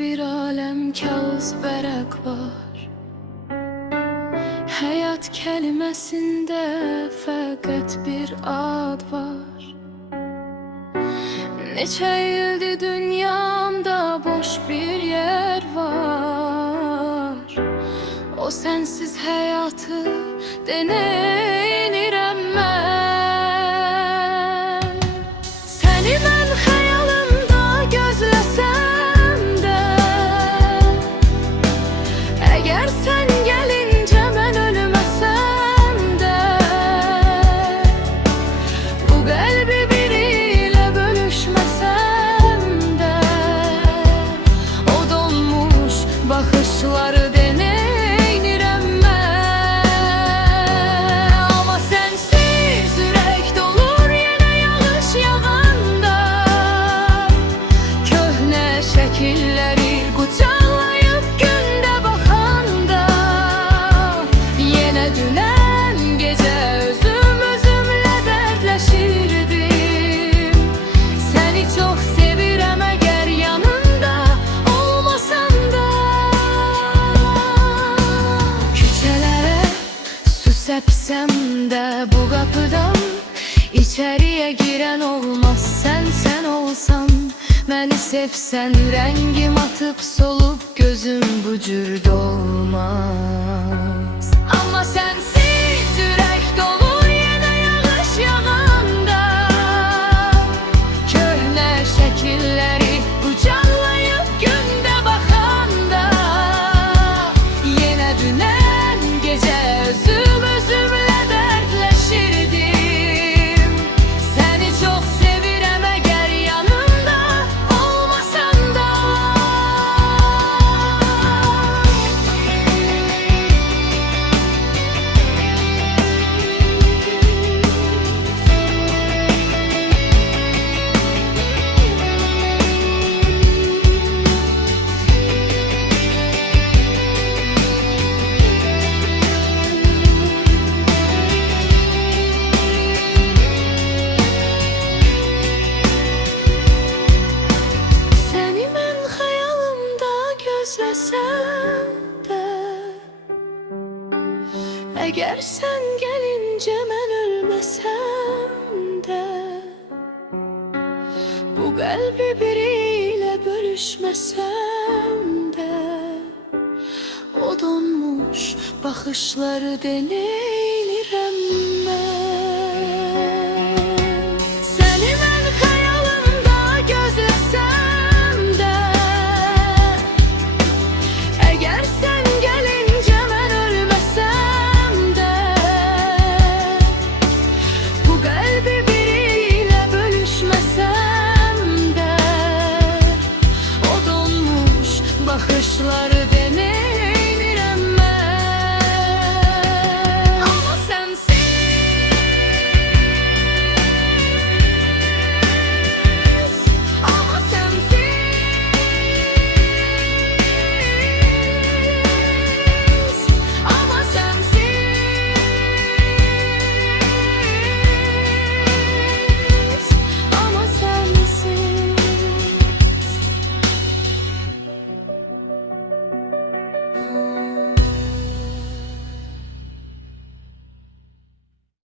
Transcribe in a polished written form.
bir alem kağız vərəq var. Həyat kəliməsində fəqət bir ad var. Neçə ildir dünyamda boş bir yer var. O sənsiz həyatı deneyirəm mən. Səni mən xəyalımda gözləsəm də, əgər sən gəlincə mən ölməsəm də, bu qəlbi biri ilə bölüşməsəm də, o donmuş baxışları deneyirəm mən. Amma sənsiz ürək dolur yenə yağış yağanda, köhnə şəkilləri qucaqlayıb gündə baxanda, yenə dünən gecə özümlə dərdləşirdim. Səni çox sevirəm əgər yanında olmasan da. Küçələrə su səpsəm də bu qapıdan içəriyə girən olmaz. Sən olsan, məni sevsən, rəngim atıb solub gözüm bu cür dolmaz. Amma sənsiz ürək dolur yenə yağış yağanda, köhnə şəkilləri qucaqlayıb gündə baxanda, yenə dünən gecə özümlə dərdləşirdim. Səni çox sevirəm əgər yanımda olmasan da. Səni mən xəyalımda gözləsəm də, əgər sən gəlincə mən ölməsəm də, bu qəlbi biri ilə bölüşməsəm də, o donmuş baxışları deneyirəm mən. Səni mən xəyalımda gözləsəm də, əgər sən gəlincə mən ölməsəm də, bu qəlbi biri ilə bölüşməsəm də, o donmuş baxışlar